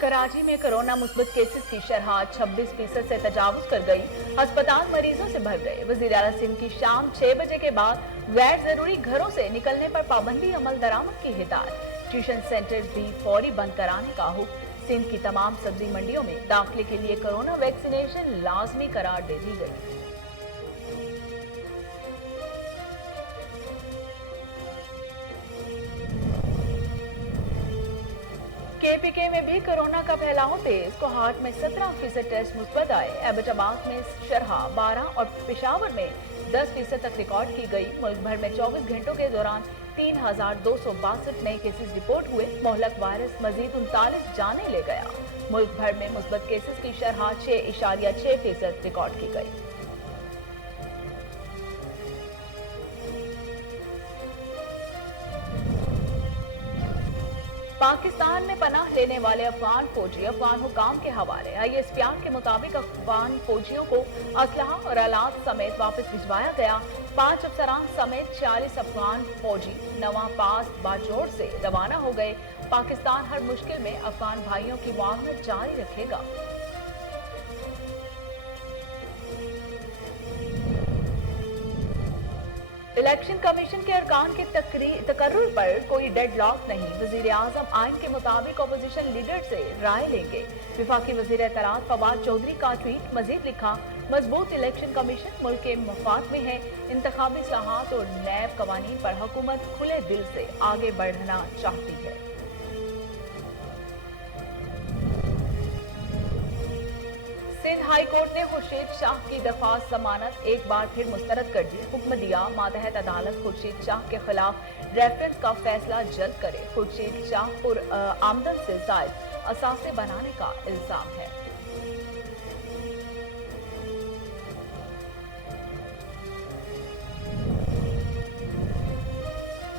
कराची में कोरोना मुस्बत केसेस की शरह 26% से तजावुज कर गई। अस्पताल मरीजों से भर गए। वज़ीर आला सिंध की शाम 6 बजे के बाद गैर जरूरी घरों से निकलने पर पाबंदी अमल दरामद की हिदायत। ट्यूशन सेंटर्स भी फौरी बंद कराने का हुक्म। सिंध की तमाम सब्जी मंडियों में दाखिले के लिए कोरोना वैक्सीनेशन लाजमी करार दे दी गई। KPK में भी कोरोना का फैलाव तेज। कोहाट में 17% टेस्ट मुस्बत आए। एबटाबाद में शरह 12 और पेशावर में 10% तक रिकॉर्ड की गई। मुल्क भर में 24 घंटों के दौरान 3262 नए केसेस रिपोर्ट हुए। मोहलक वायरस मजीद 39 जाने ले गया। मुल्क भर में मुस्बत केसेस की शरह 6.6% रिकॉर्ड की गई। पाकिस्तान में पनाह लेने वाले अफगान फौजी अफगान हुकाम के हवाले। ISPR के मुताबिक अफगान फौजियों को असलहा और आलात समेत वापस भिजवाया गया। 5 अफसरान समेत 46 अफगान फौजी नवा पास बाजोड़ से रवाना हो गए। पाकिस्तान हर मुश्किल में अफगान भाइयों की मुआवनत जारी रखेगा। इलेक्शन कमीशन के अरकान के तकर्रुर पर कोई डेडलॉक नहीं। वजीर आजम आइन के मुताबिक अपोजिशन लीडर से राय लेंगे। वफाकी वजीर इत्तलात फवाद चौधरी का ट्वीट मजीद लिखा, मजबूत इलेक्शन कमीशन मुल्क के मफाद में है। इंतखाबी इस्लाहात और नैब कवानीन पर हुकूमत खुले दिल से आगे बढ़ना चाहती है। सिंध हाई कोर्ट ने खुर्शीद शाह की दरख्वास्त जमानत एक बार फिर मुस्तरद कर दी। हुक्म दिया, मातहत अदालत खुर्शीद शाह के खिलाफ रेफरेंस का फैसला जल्द करे। खुर्शीद शाह पर आमदन से जायद असासे बनाने का इल्जाम है।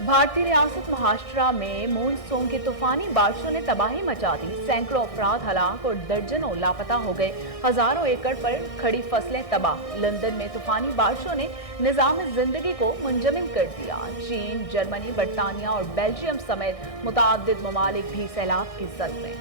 भारतीय रियासत महाराष्ट्र में मानसून की तूफानी बारिशों ने तबाही मचा दी। सैकड़ों अफराद हलाक और दर्जनों लापता हो गए। हजारों एकड़ पर खड़ी फसलें तबाह। लंदन में तूफानी बारिशों ने निजाम जिंदगी को मुंजमद कर दिया। चीन, जर्मनी, बरतानिया और बेल्जियम समेत मुतअद्दिद ममालिक भी सैलाब की जद में।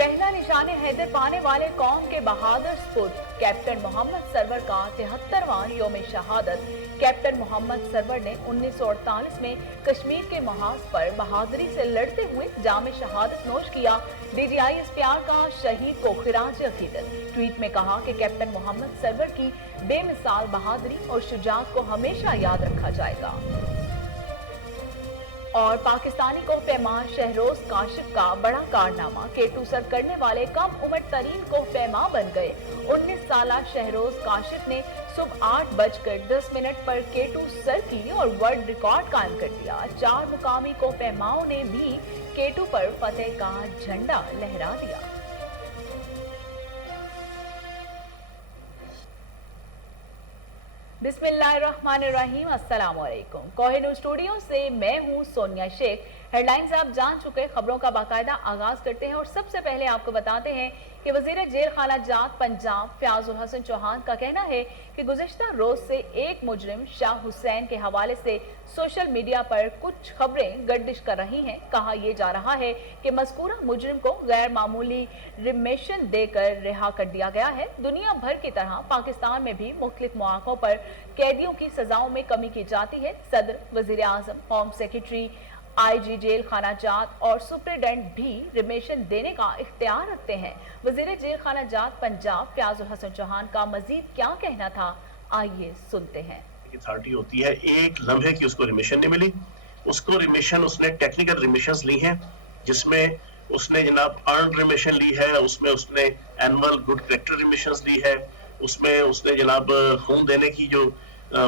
पहला निशाने हैदर पाने वाले कौम के बहादुर सपूत कैप्टन मोहम्मद सरवर का 73वां यौम शहादत। कैप्टन मोहम्मद सरवर ने 1948 में कश्मीर के महाज पर बहादुरी से लड़ते हुए जाम शहादत नोश किया। DGI ISPR का शहीद को खिराज अकीदत। ट्वीट में कहा कि कैप्टन मोहम्मद सरवर की बेमिसाल बहादुरी और शुजाअत को हमेशा याद रखा जाएगा। और पाकिस्तानी कोहपेमा शहरोज काशिफ का बड़ा कारनामा। K2 सर करने वाले कम उम्र तरीन कोहपेमा बन गए। 19 साला शहरोज काशिफ ने सुबह 8:10 पर K2 सर की और वर्ल्ड रिकॉर्ड कायम कर दिया। 4 मुकामी कोहपेमाओं ने भी K2 पर फतेह का झंडा लहरा दिया। बिस्मिल्लाहिर्रहमानिर्रहीम, अस्सलाम वालेकुम। कोहिनूर स्टूडियो से मैं हूं सोनिया शेख। हेडलाइंस आप जान चुके, खबरों का बाकायदा आगाज करते हैं और सबसे पहले आपको बताते हैं कि वजीर जेल खाना जात पंजाब फयाजुल हसन चौहान का कहना है कि गुज़िश्ता रोज से एक मुजरिम शाह हुसैन के हवाले से सोशल मीडिया पर कुछ खबरें गर्दिश कर रही हैं। कहा यह जा रहा है कि मज़कूरा मुजरिम को गैर मामूली रिमेशन देकर रिहा कर दिया गया है। दुनिया भर की तरह पाकिस्तान में भी मुख्तलिफ मौक़ों पर कैदियों की सजाओं में कमी की जाती है। सदर, वज़ीर आज़म, होम सेक्रेटरी, IG जेल खाना जात और सुप्रिटेंडेंट भी रिमेशन देने का इख्तियार रखते हैं। वजीर जेल खाना जात पंजाब फयाजुल हसन चौहान का मजीद क्या कहना था, आइए सुनते हैं। अथॉरिटी होती है, एक लम्हे की उसको रिमिशन नहीं मिली। उसको रिमिशन उसने टेक्निकल रिमिशंस ली हैं, जिसमें उसने जनाब अर्न रिमिशन ली है, उसमें उसने एनुअल गुड कैरेक्टर रिमिशंस ली है, उसमें उसने जनाब खून देने की जो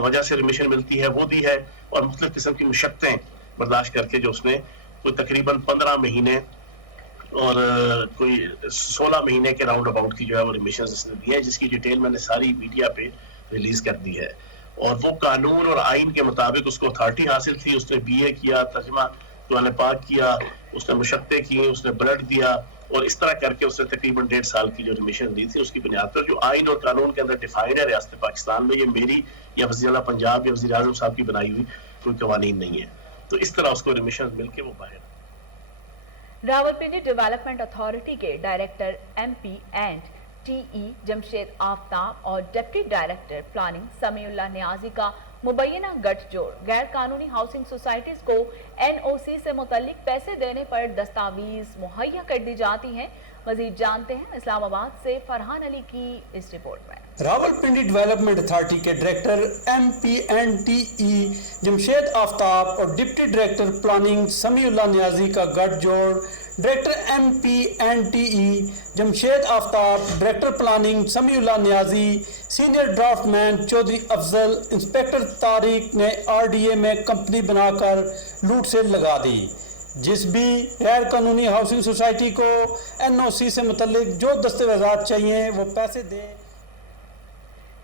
वजह से रिमिशन मिलती है वो दी है, और मुख्तलिफ किस्म की मुशक्क़तें बर्दाश्त करके जो उसने कोई तकरीबन 15 महीने और कोई 16 महीने के राउंड अबाउट की जो है वो रिमिशन उसने दी है, जिसकी डिटेल मैंने सारी मीडिया पे रिलीज कर दी है। और वो कानून और आइन के मुताबिक उसको अथॉरिटी हासिल थी। उसने BA किया, तर्जुमा कुरान पाक किया, उसने मुशक्क़तें की, उसने ब्लड दिया, اور اس طرح کر کے اس نے تقریباً 1.5 سال کی جو ریمیشن دی تھی اس کی بنیاد پر جو آئین اور قانون کے اندر ڈیفائنڈ ہے ریاست پاکستان میں، یہ میری یا وزیر اعلیٰ پنجاب یا وزیر اعظم صاحب کی بنائی ہوئی کوئی قوانین نہیں ہے، تو اس طرح اس کو ریمیشن مل کے وہ باہر۔ راولپنڈی ڈیولپمنٹ اتھارٹی کے ڈائریکٹر MP&TE جمشید آفتاب اور ڈپٹی ڈائریکٹر پلاننگ سمیع اللہ نیازی کا مبینہ گٹھ جوڑ غیر قانونی ہاؤسنگ سوسائٹیز کو NOC سے متعلق پیسے دینے پر دستاویز مہیا کر دی جاتی ہیں۔ مزید جانتے ہیں اسلام آباد سے فرحان علی کی اس رپورٹ میں۔ راولپنڈی ڈیولپمنٹ اتھارٹی کے ڈائریکٹر MP&TE جمشید آفتاب اور ڈپٹی ڈائریکٹر پلاننگ سمیع اللہ نیازی کا گٹھ جوڑ ڈائریکٹر MP&TE جمشید آفتاب، ڈائریکٹر پلاننگ سمیع اللہ نیازی، سینئر ڈرافٹ مین چودھری افضل، انسپیکٹر طارق نے RDA میں کمپنی بنا کر لوٹ سے لگا دی۔ جس بھی غیر قانونی ہاؤسنگ سوسائٹی کو NOC سے متعلق جو دستاویزات چاہیے وہ پیسے دے۔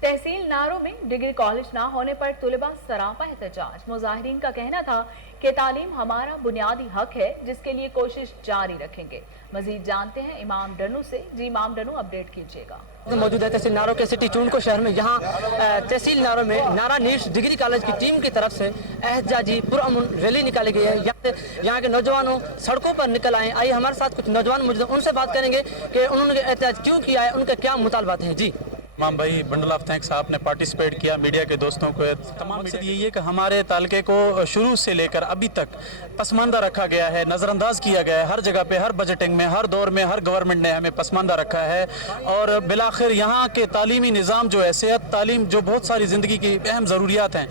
تحصیل ناروں میں ڈگری کالج نہ ہونے پر طلباء سراپا احتجاج۔ مظاہرین کا کہنا تھا کہ تعلیم ہمارا بنیادی حق ہے جس کے لیے کوشش جاری رکھیں گے۔ مزید جانتے ہیں امام ڈنو سے۔ جی امام ڈنو، اپڈیٹ کیجیے گا۔ موجود ہے تحصیل ناروں کے سٹی چونکو شہر میں، یہاں تحصیل ناروں میں نارا نیڈس ڈگری کالج کی ٹیم کی طرف سے احتجاجی پرامن ریلی نکالی گئی ہے۔ یہاں کے نوجوانوں سڑکوں پر نکل آئے۔ آئیے ہمارے ساتھ کچھ نوجوان موجود ہیں، ان سے بات کریں گے کہ انہوں نے احتجاج کیوں کیا ہے، ان کے کیا مطالبات ہیں۔ جی امام بھائی، بنڈل آف تھینکس، آپ نے پارٹیسپیٹ کیا، میڈیا کے دوستوں کو تمام مقصد یہی ہے کہ ہمارے تعلقے کو شروع سے لے کر ابھی تک پسماندہ رکھا گیا ہے، نظر انداز کیا گیا ہے، ہر جگہ پہ، ہر بجٹنگ میں، ہر دور میں، ہر گورنمنٹ نے ہمیں پسماندہ رکھا ہے، اور بالآخر یہاں کے تعلیمی نظام جو ہے، صحت، تعلیم، جو بہت ساری زندگی کی اہم ضروریات ہیں،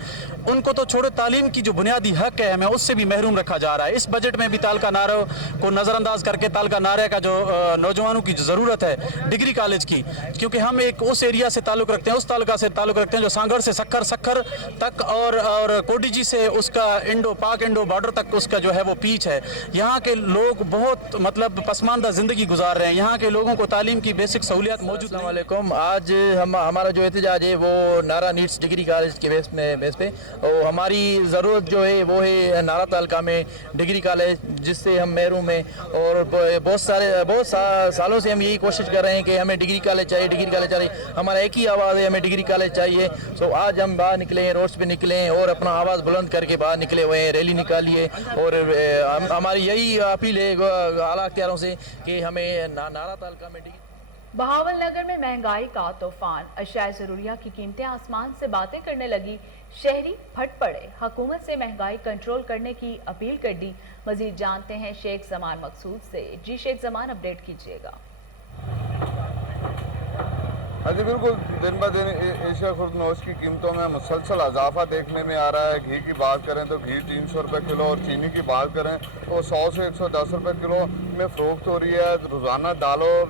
ان کو تو چھوڑے، تعلیم کی جو بنیادی حق ہے ہمیں اس سے بھی محروم رکھا جا رہا ہے۔ اس بجٹ میں بھی تعلقہ نعروں کو نظر انداز کر کے تعلقہ نعرے کا جو نوجوانوں کی ضرورت ہے ڈگری کالج کی، کیونکہ ہم ایک اس ایریا سے تعلق رکھتے ہیں، اس تعلقہ سے تعلق رکھتے ہیں جو سانگڑ سے سکھر تک اور کوڈی جی سے اس کا پاک انڈو بارڈر تک اس کا جو ہے وہ پیچ ہے۔ یہاں کے لوگ بہت پسماندہ زندگی گزار رہے ہیں، یہاں کے لوگوں کو تعلیم کی بیسک سہولیات موجود نہیں۔ السلام علیکم۔ آج ہمارا جو احتجاج ہے وہ نارا نیڈس ڈگری کالج کے بیس پہ، اور ہماری ضرورت جو ہے وہ ہے نارا تعلقہ میں ڈگری کالج، جس سے ہم محروم ہیں، اور بہت سالوں سے ہم یہی کوشش کر رہے ہیں کہ ہمیں ڈگری کالج چاہیے، ڈگری کالج چاہیے، ہمارا ایک ہی آواز ہے، ہمیں ڈگری کالج چاہیے۔ سو آج ہم باہر نکلے ہیں، روڈز پہ نکلے ہیں اور اپنا آواز بلند کر کے باہر نکلے ہوئے ہیں، ریلی نکالی ہے، اور ہماری یہی اپیل ہے اعلیٰ اختیاروں سے کہ ہمیں نارا تعلقہ میں ڈگری۔ بہاول نگر میں مہنگائی کا طوفان، اشیاء ضروریہ کی قیمتیں آسمان سے باتیں کرنے لگی، شہری پھٹ پڑے، حکومت سے مہنگائی کنٹرول کرنے کی اپیل کر دی۔ مزید جانتے ہیں شیخ زمان مقصود سے۔ جی شیخ زمان، اپڈیٹ کیجیے گا۔ جی بالکل، دن بہ دن اشیاء خوردنوش کی قیمتوں میں مسلسل اضافہ دیکھنے میں آ رہا ہے۔ گھی کی بات کریں تو گھی 300 روپے کلو، اور چینی کی بات کریں تو 100 سے 110 روپے کلو میں فروخت ہو رہی ہے۔ روزانہ دالوں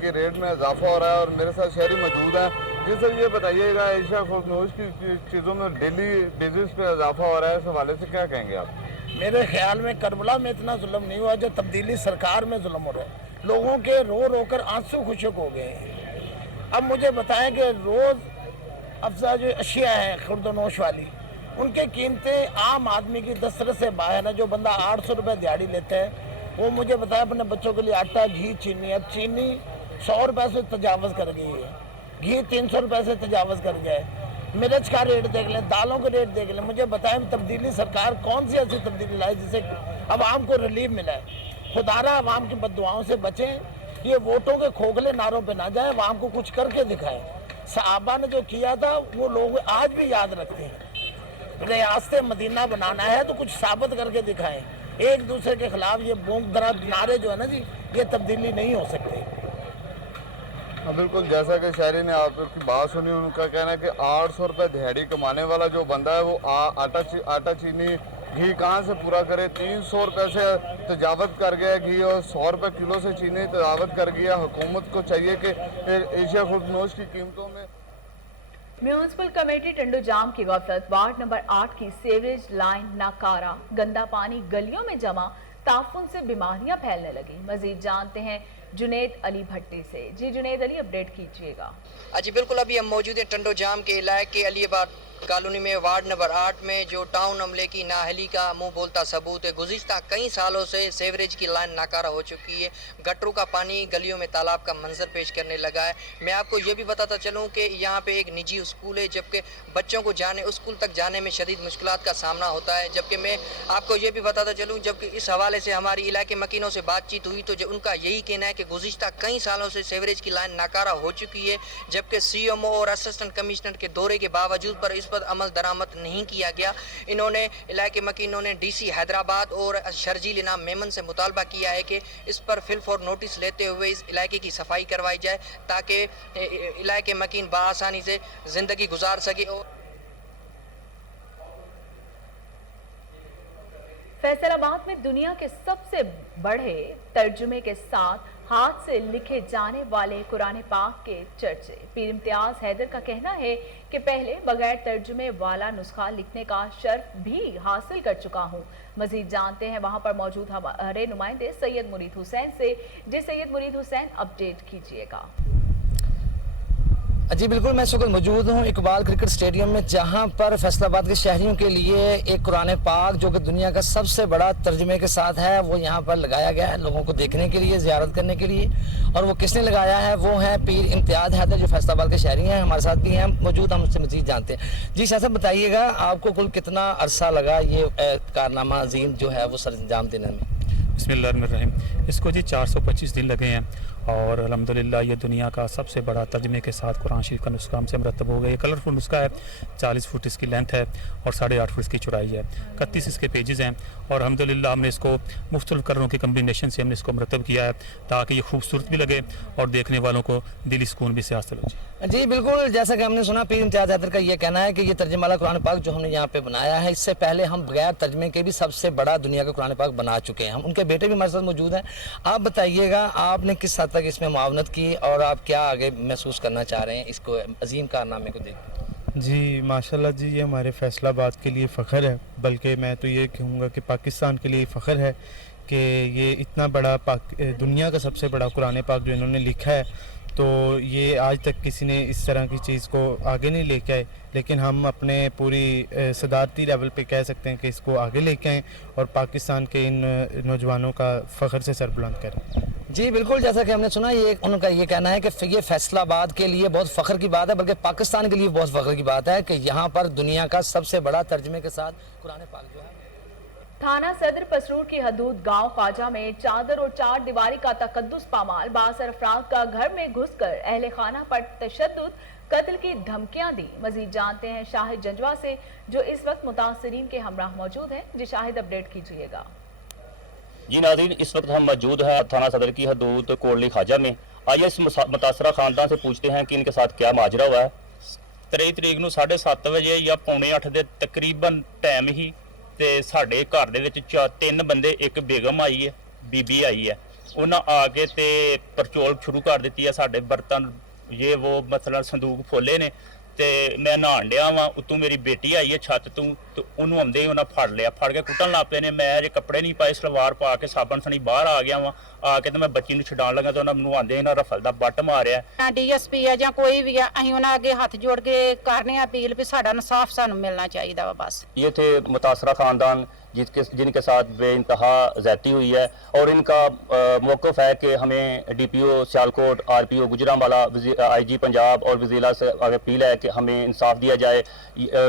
کے ریٹ میں اضافہ ہو رہا ہے، اور میرے ساتھ شہری موجود ہیں جن سے یہ بتائیے گا اشیاء خوردنوش کی چیزوں میں ڈیلی بیسس پہ اضافہ ہو رہا ہے، اس حوالے سے کیا کہیں گے آپ؟ میرے خیال میں کربلا میں اتنا ظلم نہیں ہوا جو تبدیلی سرکار میں ظلم ہو رہا ہے۔ لوگوں کے رو رو کر آنسو خشک ہو گئے ہیں۔ اب مجھے بتائیں کہ روز افزا جو اشیاء ہیں خوردنوش والی، ان کے قیمتیں عام آدمی کی دسترس سے باہر ہیں۔ جو بندہ 800 روپے دیہڑی لیتے ہیں وہ مجھے بتایا اپنے بچوں کے لیے آٹا، گھی، چینی، اب چینی 100 روپے سے تجاوز کر گئی ہے، گھی 300 روپے سے تجاوز کر گیا ہے۔ مرچ کا ریٹ دیکھ لیں، دالوں کے ریٹ دیکھ لیں۔ مجھے بتائیں تبدیلی سرکار کون سی ایسی تبدیلی لائے جس سے عوام کو ریلیف ملا ہے؟ خدارہ عوام کی بد دعاؤں سے بچیں، یہ ووٹوں کے کھوکھلے نعروں پہ نہ جائیں، عوام کو کچھ کر کے دکھائیں۔ صحابہ نے جو کیا تھا وہ لوگ آج بھی یاد رکھتے ہیں۔ ریاست مدینہ بنانا ہے تو کچھ ثابت کر کے دکھائیں۔ ایک دوسرے کے خلاف یہ بونک درا نعرے جو ہے نا جی، یہ تبدیلی نہیں ہو سکتی۔ بالکل، جیسا کہ شہری نے آپ کی بات سنی، ان کا کہنا ہے کہ 800 روپے دیہڑی کمانے والا جو بندہ ہے وہ آٹا چینی گھی کہاں سے پورا کرے؟ 300 روپے سے تجاوز کر گیا گھی، اور 100 روپے کلو سے چینی تجاوز کر گیا۔ حکومت کو چاہیے کہ اشیاء خوردنوش کی قیمتوں میں میونسپل کمیٹی ٹنڈو جام کی غفلت، وارڈ نمبر 8 کی سیوریج لائن ناکارہ، گندا پانی گلیوں میں جمع، تعفن سے بیماریاں پھیلنے لگی۔ مزید جانتے ہیں جنید علی بھٹی سے۔ جی جنید علی، اپڈیٹ کیجیے گا۔ جی بالکل، ابھی ہم موجود ہیں ٹنڈو جام کے علاقے علی آباد कॉलोनी में वार्ड नंबर 8 में जो टाउन अमले की नाअहली का मुंह बोलता सबूत है। गुज़िश्ता कई सालों से सेवरेज की लाइन नाकारा हो चुकी है। गटरों का पानी गलियों में तालाब का मंजर पेश करने लगा है। मैं आपको ये भी बताता चलूँ कि यहाँ पे एक निजी स्कूल है, जबकि बच्चों को स्कूल तक जाने में शदीद मुश्किलात का सामना होता है। जबकि मैं आपको ये भी बताता चलूँ, जबकि इस हवाले से हमारी इलाके मकीनों से बातचीत हुई तो उनका यही कहना है कि गुज़िश्ता कई सालों से सेवरेज की लाइन नाकारा हो चुकी है, जबकि CMO और असिस्टेंट कमिश्नर के दौरे के बावजूद पर इस पर अमल दरामद नहीं किया गया। इन्होंने इलाके मकीनों ने DC हैदराबाद और शर्जील इनाम मेमन से मुतालबा किया है कि इस पर फिल फॉर नोटिस लेते हुए इस इलाके की सफाई करवाई जाए ताकि इलाके मकीन बआसानी से ज़िंदगी गुजार सके। फैसलाबाद में दुनिया के सबसे बड़े तर्जुमे के साथ हाथ से लिखे जाने वाले कुरान पाक के चर्चे। पीर इम्तियाज हैदर का कहना है कि पहले बगैर तर्जुमे वाला नुस्खा लिखने का शर्फ भी हासिल कर चुका हूँ। मजीद जानते हैं वहां पर मौजूद हमारे नुमाइंदे सैयद मुरीद हुसैन से। जी सैयद मुरीद हुसैन, अपडेट कीजिएगा। जी बिल्कुल, मैं इस वक्त मौजूद हूँ इकबाल क्रिकेट स्टेडियम में, जहाँ पर फैसलाबाद के शहरियों के लिए एक कुरान पाक जो कि दुनिया का सबसे बड़ा तर्जुमे के साथ है वो यहाँ पर लगाया गया है लोगों को देखने के लिए, ज़ियारत करने के लिए। और वो किसने लगाया है, वो है पीर इम्तियाज हैदर जो फैसलाबाद के शहरी हैं, हमारे साथ भी हैं मौजूद, हम उससे मज़ीद जानते हैं। जी शाह साहब, बताइएगा आपको कुल कितना अरसा लगा ये कारनामा अजीम जो है वो सर अंजाम देने में? बिस्मिल्लाहिर्रहमानिर्रहीम। इसको जी 425 दिन लगे हैं और अल्हम्दुलिल्लाह ये दुनिया का सबसे बड़ा तर्जमे के साथ कुरान शरीफ का नुस्खा हमसे मरतब हो गया। ये कलरफुल नुस्खा है, 40 फुट इसकी लेंथ है और 8.5 फुट इसकी चौड़ाई है, 31 इसके पेजेस हैं और अल्हम्दुलिल्लाह हमने इसको मुख्तलिफ कलरों के कम्बिनेशन से हमने इसको मरतब किया है ताकि ये खूबसूरत भी लगे और देखने वालों को दिली सुकून भी से हासिल हो जाए। जी बिल्कुल, जैसा कि हमने सुना पीर इम्तियाज हैदर का ये कहना है कि ये तर्जुमा वाला कुरान पाक जो हमने यहाँ पे बनाया है, इससे पहले हम बगैर तर्जमे के भी सबसे बड़ा दुनिया का कुरान पाक बना चुके हैं। हम उनके बेटे भी हमारे साथ मौजूद हैं। आप बताइएगा आपने किस हद तक इसमें मुआवनत की और आप क्या आगे महसूस करना चाह रहे हैं इसको अजीम कारनामे को देख? जी माशाल्लाह जी, ये हमारे फैसलाबाद के लिए फ़ख्र है, बल्कि मैं तो ये कहूँगा कि पाकिस्तान के लिए फ़ख्र है कि ये इतना बड़ा दुनिया का सबसे बड़ा कुरान पाक जो इन्होंने लिखा है, तो ये आज तक किसी ने इस तरह की चीज़ को आगे नहीं लेके आए, लेकिन हम अपने पूरी सदारती लेवल पे कह सकते हैं कि इसको आगे लेके आएँ और पाकिस्तान के इन नौजवानों का फ़ख्र से सरबुलंद करें। जी बिल्कुल, जैसा कि हमने सुना ये उनका ये कहना है कि ये फैसलाबाद के लिए बहुत फ़ख्र की बात है, बल्कि पाकिस्तान के लिए बहुत फ़ख्र की बात है कि यहाँ पर दुनिया का सबसे बड़ा तर्जुमे के साथ कुरान पाक जो है। थाना सदर पसरूर की हदूद गांव ख्वाजा में चादर और चार दीवारी का तकद्दुस पामाल 12 अफराद का घर में घुसकर अहले खाना पर तशद्दुद, कत्ल की धमकियां दी। मजीद जानते हैं शाहिद जंजवा से जो इस वक्त मुतासरीन के हमराह मौजूद हैं। जी शाहिद, अपडेट कीजिएगा। जी नाज़रीन, इस वक्त हम मौजूद हैं थाना सदर की हदूद कोटली ख्वाजा में। आइए इस मुतासरा खानदान से पूछते हैं कि इनके साथ क्या माजरा हुआ है। 23 तरीक ਨੂੰ 7:30 ਵਜੇ ਜਾਂ 7:45 ਦੇ ਤਕਰੀਬਨ ਟਾਈਮ ਹੀ ਤੇ ਸਾਡੇ ਘਰ ਦੇ ਵਿੱਚ 3 ਬੰਦੇ, ਇੱਕ ਬੇਗਮ ਆਈ ਹੈ, ਬੀਬੀ ਆਈ ਹੈ, ਉਹਨਾਂ ਆ ਕੇ ਤੇ ਪਰਚੋਲ ਸ਼ੁਰੂ ਕਰ ਦਿੱਤੀ ਹੈ। ਸਾਡੇ ਬਰਤਨ ਇਹ ਉਹ ਮਸਲਾ ਸੰਦੂਕ ਫੋਲੇ ਨੇ ਤੇ ਮੈਂ ਨਹਾਣ ਡਿਆ ਵਾਂ, ਉਤੋਂ ਮੇਰੀ ਬੇਟੀ ਆਈ ਹੈ ਛੱਤ ਤੋਂ ਤੇ ਉਹਨੂੰ ਆਉਂਦੇ ਉਹਨਾਂ ਫੜ ਲਿਆ, ਫੜ ਕੇ ਕੁੱਟਣ ਲੱਗ ਪਏ ਨੇ। ਮੈਂ ਅਜੇ ਕੱਪੜੇ ਨਹੀਂ ਪਾਏ, ਸਲਵਾਰ ਪਾ ਕੇ ਸਾਬਣ ਸਣੀ ਬਾਹਰ ਆ ਗਿਆ ਵਾਂ। ਆ ਕੇ ਤੇ ਮੈਂ ਬੱਚੀ ਨੂੰ ਛਡਾਉਣ ਲੱਗਾ ਤੇ ਉਹਨਾਂ ਮੈਨੂੰ ਆਂਦੇ ਇਹਨਾਂ ਰਫਲ ਦਾ ਬੱਟ ਮਾਰਿਆ। DSP ਆ ਜਾਂ ਕੋਈ ਵੀ ਆ, ਅਸੀਂ ਉਹਨਾਂ ਅੱਗੇ ਹੱਥ ਜੋੜ ਕੇ ਕਰਨੇ ਆ ਅਪੀਲ ਵੀ ਸਾਡਾ ਇਨਸਾਫ ਸਾਨੂੰ ਮਿਲਣਾ ਚਾਹੀਦਾ ਵਾ बस। ये थे मुतासरा खानदान जिनके साथ बेइंतहा ज़्यादती हुई है और इनका मौक़िफ़ है कि हमें DPO Sialkot, RPO Gujranwala, IG Punjab और वज़ीला से अपील है कि हमें इंसाफ दिया जाए।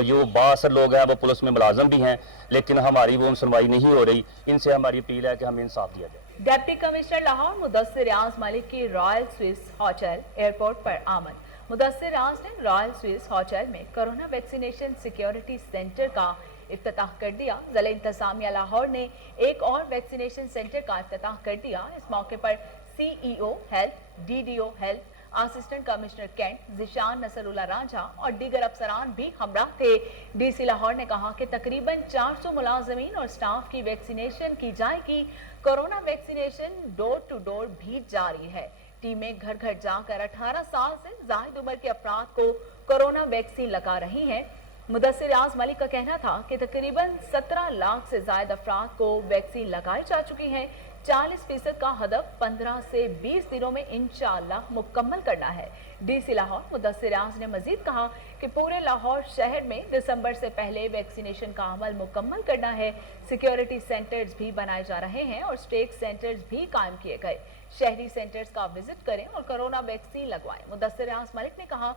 जो बासर लोग हैं वो पुलिस में मुलाजम भी हैं, लेकिन हमारी वो सुनवाई नहीं हो रही। इनसे हमारी अपील है कि हमें इंसाफ दिया जाए। डिप्टी कमिश्नर लाहौर मुदस्सिर रियाज मलिक की रॉयल स्विस होटल एयरपोर्ट पर आमद। मुदस्सिर रियाज ने रॉयल स्विस होटल में कोरोना वैक्सीनेशन सिक्योरिटी सेंटर का इफ्तिताह कर दिया। ज़िला इंतज़ामिया लाहौर ने एक और वैक्सीनेशन सेंटर का इफ्तिताह कर दिया। इस मौके पर CEO health, DDO health, assistant commissioner cantt Zeeshan Nasrullah Raja और दीगर अफसरान भी हमराह थे। DC लाहौर ने कहा कि तकरीबन 400 मुलाजमीन और स्टाफ की वैक्सीनेशन की जाएगी। Corona vaccination door to door भी जारी है। टीमें घर घर जाकर 18 साल से ज़ायद उम्र के अफराद को कोरोना वैक्सीन लगा रही हैं। मुदस्सिर रियाज मलिक का कहना था कि तकरीबन 17 लाख से ज्यादा अफराद को वैक्सीन लगाई जा चुकी है, 40% का हदफ 15 से 20 दिनों में इंशाअल्लाह मुकम्मल करना है। डीसी लाहौर मुदस्सिर आज़ ने मजीद कहा कि पूरे लाहौर शहर में दिसंबर से पहले वैक्सीनेशन का अमल मुकम्मल करना है। सिक्योरिटी सेंटर्स भी बनाए जा रहे हैं और स्टेट सेंटर्स भी कायम किए गए। शहरी सेंटर्स का विजिट करें और कोरोना वैक्सीन लगवाएं। मुदस्सिर आज़ मलिक ने कहा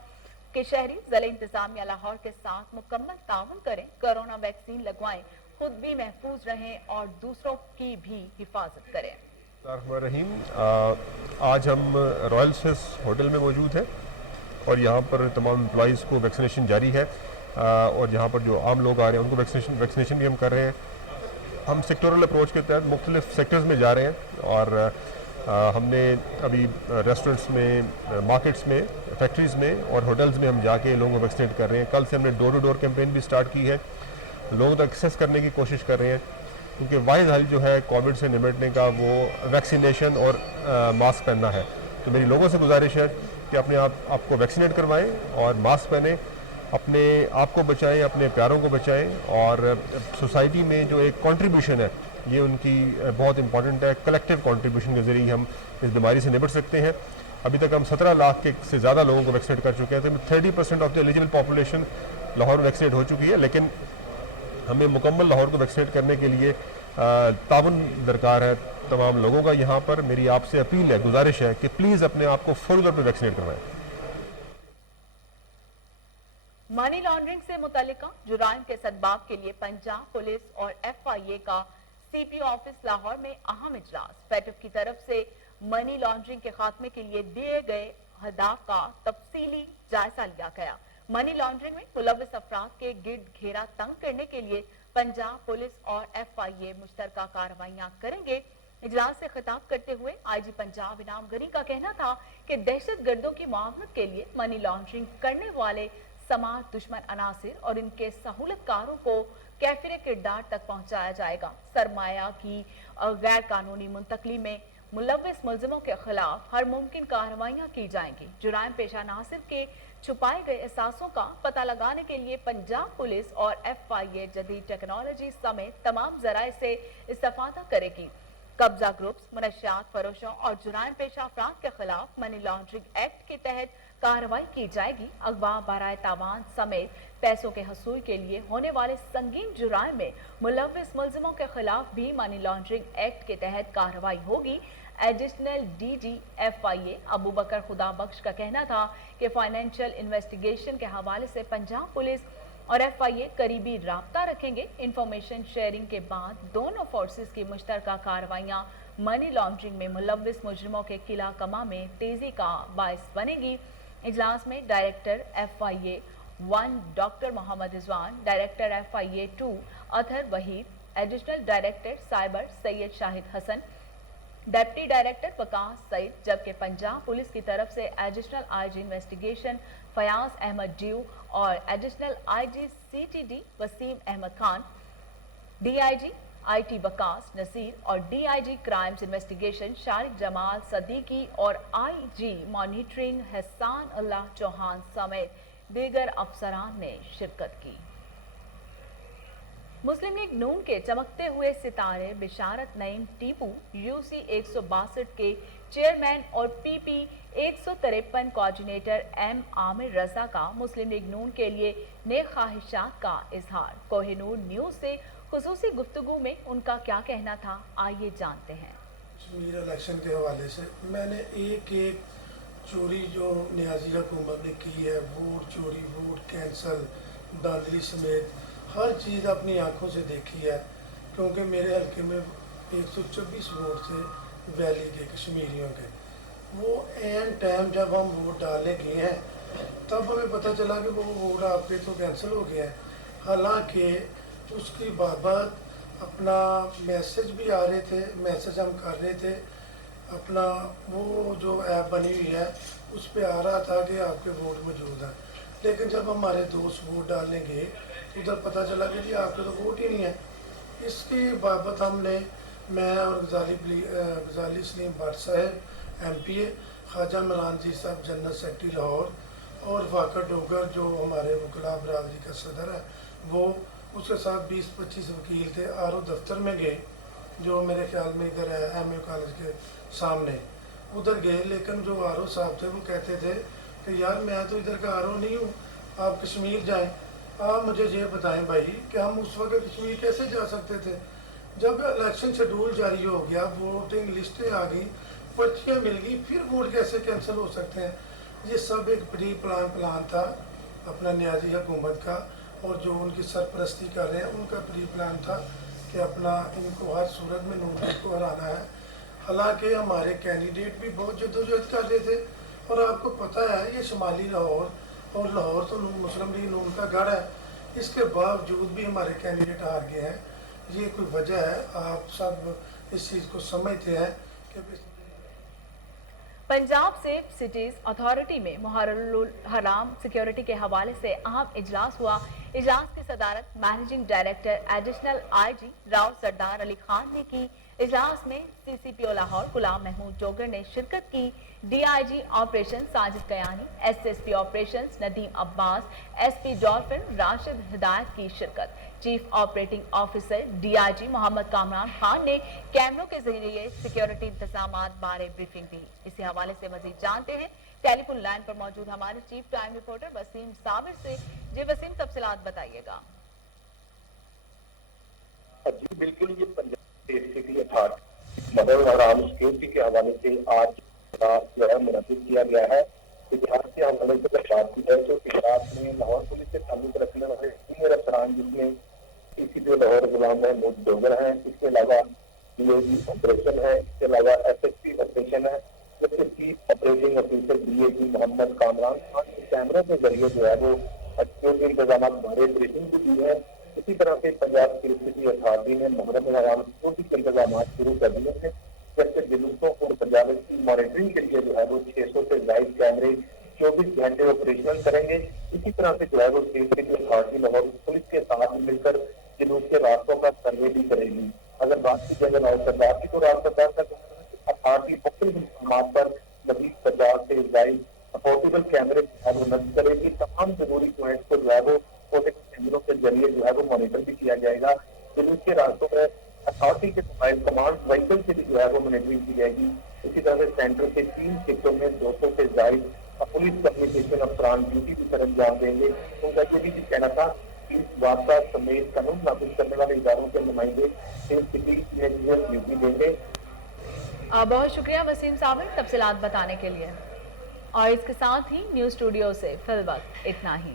कि शहरी ज़िला इंतजामिया लाहौर के साथ मुकम्मल ताउन करें, कोरोना वैक्सीन लगवाएं, खुद भी महफूज रहें और दूसरों की भी हिफाजत करें। रहीम, आज हम रॉयल स्विस होटल में मौजूद हैं और यहाँ पर तमाम एम्प्लॉइज़ को वैक्सीनेशन जारी है और यहाँ पर जो आम लोग आ रहे हैं उनको वैक्सीनेशन भी हम कर रहे हैं। हम सेक्टोरल अप्रोच के तहत मुख्तलिफ सेक्टर्स में जा रहे हैं और हमने अभी रेस्टोरेंट्स में, मार्केट्स में, फैक्ट्रीज़ में और होटल्स में हम जाके लोगों को वैक्सीनेट कर रहे हैं। कल से हमने डोर टू डोर कैंपेन भी स्टार्ट की है, लोगों तक एक्सेस करने की कोशिश कर रहे हैं क्योंकि वाहिद हल जो है कोविड से निपटने का वो वैक्सीनेशन और मास्क पहनना है। तो मेरी लोगों से गुजारिश है कि अपने आपको वैक्सीनेट करवाएं और मास्क पहनें, अपने आप को बचाएं, अपने प्यारों को बचाएं और सोसाइटी में जो एक कंट्रीब्यूशन है ये उनकी बहुत इंपॉर्टेंट है। कलेक्टिव कंट्रीब्यूशन के ज़रिए हम इस बीमारी से निपट सकते हैं। अभी तक हम 17 लाख के से ज़्यादा लोगों को वैक्सीनेट कर चुके हैं, तो 30% of the eligible population Lahore में वैक्सीनेट हो चुकी है। लेकिन हमें मुकम्मल लाहौर को वैक्सीनेट करने के लिए ताउन दरकार है तमाम लोगों का। यहाँ पर मेरी आपसे अपील है, गुजारिश है कि प्लीज़ अपने आप को फौरी तौर पर वैक्सीनेट करवाएं। मनी लॉन्ड्रिंग से मुतल्लिका जुराइम के सदबाब के लिए पंजाब पुलिस और FIA का CP ऑफिस लाहौर में अहम इजलास। फैटफ की तरफ से मनी लॉन्ड्रिंग के खात्मे के लिए दिए गए अहदाफ का तफसीली जायजा लिया गया। मनी लॉन्ड्रिंग में मुलव्विस अफराद के गिर्द घेरा तंग करने के लिए पंजाब पुलिस और FIA मुश्तरका कार्रवाइयां करेंगे। इजलास से खिताब करते हुए IG पंजाब इनाम गनी का कहना था कि दहशत गर्दों की मुआवनत के लिए मनी लॉन्ड्रिंग करने वाले समाज दुश्मन अनासिर और इनके सहूलतकारों को कैफिर किरदार तक पहुंचाया जाएगा। सरमाया की गैर कानूनी मुंतकली में मुलव्विस मुल्जिमों के खिलाफ हर मुमकिन कार्रवाइयां की जाएंगी। जुराइम पेशा नासिर के छुपाए गए एहसासों का पता लगाने के लिए पंजाब पुलिस और FIA जदीद टेक्नोलॉजी समेत तमाम जराए से इस्तेफादा करेगी। कब्जा ग्रुप्स, मुनशियात फरोशों और जुराइम पेशा अफराद के खिलाफ मनी लॉन्ड्रिंग एक्ट के तहत कार्रवाई की जाएगी। अगवा, बराए तावान समेत पैसों के हसूल के लिए होने वाले संगीन जुराइम में मुलव्विस मुल्जिमों के खिलाफ भी मनी लॉन्ड्रिंग एक्ट के तहत कार्रवाई होगी। एडिशनल DG FIA अबू बकर खुदा बख्श का कहना था कि फाइनेंशियल इन्वेस्टिगेशन के हवाले से पंजाब पुलिस और FIA करीबी राब्ता रखेंगे। इंफॉर्मेशन शेयरिंग के बाद दोनों फोर्सेस की मुश्तरका कार्रवाइयां मनी लॉन्ड्रिंग में मुलव्विस मुजरिमों के किला कमा में तेजी का बायस बनेगी। इजलास में director FIA 1 doctor Mohammad Rizwan, director FIA 2 Athar Waheed, additional director cyber Syed Shahid Hasan, deputy director Waqas Saeed, जबकि पंजाब पुलिस की तरफ से additional IG investigation Fayyaz Ahmed Deo और additional IG CTD Waseem Ahmed Khan, DIG IT Waqas Naseer और DIG crimes investigation Shariq Jamal Siddiqui और IG मॉनिटरिंग हसान अल्लाह चौहान समेत दीगर अफसरान ने शिरकत की। मुस्लिम लीग नून के चमकते हुए सितारे बिशारत नईम टीपू UC 162 के चेयरमैन और PP 153 कोऑर्डिनेटर M आमिर रजा का मुस्लिम लीग नून के लिए नेक ख्वाहिशात का इजहार। कोहिनूर न्यूज से खुसूसी गुफ्तगू में उनका क्या कहना था, आइए जानते हैं। कश्मीर इलेक्शन के हवाले से मैंने एक चोरी जो न्याजी हुकूमत ने की है, वोट चोरी, वोट कैंसल, दादरी समेत हर चीज़ अपनी आंखों से देखी है, क्योंकि मेरे हल्के में 124 वोट थे वैली के कश्मीरियों के। वो एन टाइम जब हम वोट डालने गए हैं तब हमें पता चला कि वो वोट आपके तो कैंसिल हो गया है। हालांकि उसकी बाबत अपना मैसेज भी आ रहे थे, मैसेज हम कर रहे थे, अपना वो जो ऐप बनी हुई है उस पर आ रहा था कि आपके वोट मौजूद हैं। लेकिन जब हमारे दोस्त वोट डालने गए उधर पता चला कि जी आपके तो वोट ही नहीं है। इसकी बाबत हमने, मैं और गजाली सलीम भट्ट साहब MPA, ख्वाजा इमरान जी साहब जनरल सेक्रेटरी लाहौर और फाकर डोगर जो हमारे वकला बरादरी का सदर है वो, उसके साथ 20-25 वकील थे, RO दफ्तर में गए जो मेरे ख्याल में इधर है MU कॉलेज के सामने, उधर गए। लेकिन जो RO साहब थे वो कहते थे कि यार मैं तो इधर का RO नहीं हूँ, आप कश्मीर जाएं। आप मुझे ये बताएं भाई कि हम उस वक्त कश्मीर कैसे जा सकते थे? जब इलेक्शन शेड्यूल जारी हो गया, वोटिंग लिस्टें आ गई, पर्चियाँ मिल गई, फिर वोट कैसे कैंसिल हो सकते हैं? ये सब एक प्री प्लान था अपना न्याजी हुकूमत का, और जो उनकी सरपरस्ती कर रहे हैं उनका प्री प्लान था कि अपना इनको हर सूरत में नून लीग को हराना है। हालांकि हमारे कैंडिडेट भी बहुत जद्दोजहद कर रहे थे, और आपको पता है ये शुमाली लाहौर, और लाहौर तो मुस्लिम लीग नून का गढ़ है, इसके बावजूद भी हमारे कैंडिडेट हार गए हैं। ये कोई वजह है? आप सब इस चीज़ को समझते हैं कि पंजाब सेफ सिटीज अथॉरिटी में मुहर्ररुल हराम सिक्योरिटी के हवाले से अहम इजलास हुआ। इजलास की सदारत managing director additional IG Rao Sardar Ali Khan ने की। इजलास में CCPO लाहौर गुलाम महमूद जोगर ने शिरकत की। DIG operation Sajid Kayani, SSP operation Nadeem Abbas, SP Dolphin Rashid Hidayat की शिरकत। Chief operating officer DIG Mohammad Kamran Khan ने कैमरों के जरिए सिक्योरिटी इंतजामात बारे ब्रीफिंग दी। इसी हवाले से मजीद जानते हैं टेलीफोन लाइन पर मौजूद हमारे chief time reporter Waseem Sabir से। जी वसीम, तफसीलात बताइएगा। जी बिल्कुल, ये पंजाब सिटी अथॉरिटी मुहर्ररुल हराम सिक्योरिटी के हवाले से आज जो है मुनक़िद किया गया है। इतिहास के हवाले से बात की जाए तो इजलास में लाहौर पुलिस से ताल्लुक रखने वाले सीनियर अफसरान जिसमें CCPO लाहौर गुलाम महमूद जोगर हैं, इसके अलावा DIG ऑपरेशन है, इसके अलावा SSP ऑपरेशन है, जबकि chief operating officer DIG Mohammad Kamran Khan ने कैमरों के जरिए जो है वो सिक्योरिटी इंतजाम बारे ब्रीफिंग भी दी है। इसी तरह से पंजाब सिटी अथॉरिटी ने मुहर्ररुल हराम सिक्योरिटी के इंतजाम शुरू कर दिए थे, जैसे जुलूसों और पंजाब की मॉनिटरिंग के लिए जो है वो 600 से ज्यादा कैमरे 24 घंटे ऑपरेशनल करेंगे। इसी तरह से जो है वो सिटी अथॉरिटी लाहौर पुलिस के साथ मिलकर जुलूस के रास्तों का सर्वे भी करेगी। अगर बात की जाए राव सरदार की, तो राव सरदार का अथॉरिटी मुख्तलिफ मकामात पर मजीद 50 से ज्यादा पोर्टेबल कैमरे नस्ब करेगी। तमाम जरूरी पॉइंट्स को जो है वो पोर्टेबल कैमरों के जरिए जो है वो मॉनिटर भी किया जाएगा। जुलूस के रास्तों में अथॉरिटी के मोबाइल कमांड व्हीकल से भी जो है वो मॉनिटरिंग की जाएगी। इसी तरह से सेंटर के 3 क्षेत्रों में 200 से ज्यादा पुलिस कम्युनिकेशन अफसरान ड्यूटी भी अंजाम देंगे। उनका ये भी कहना था कि इस वार्ता समेत कानून नाफिज करने वाले इदारों के नुमाइंदे सिटी में ड्यूटी देंगे। बहुत शुक्रिया वसीम साबिर तफसीलात बताने के लिए। और इसके साथ ही न्यूज स्टूडियो से फिलवक्त इतना ही।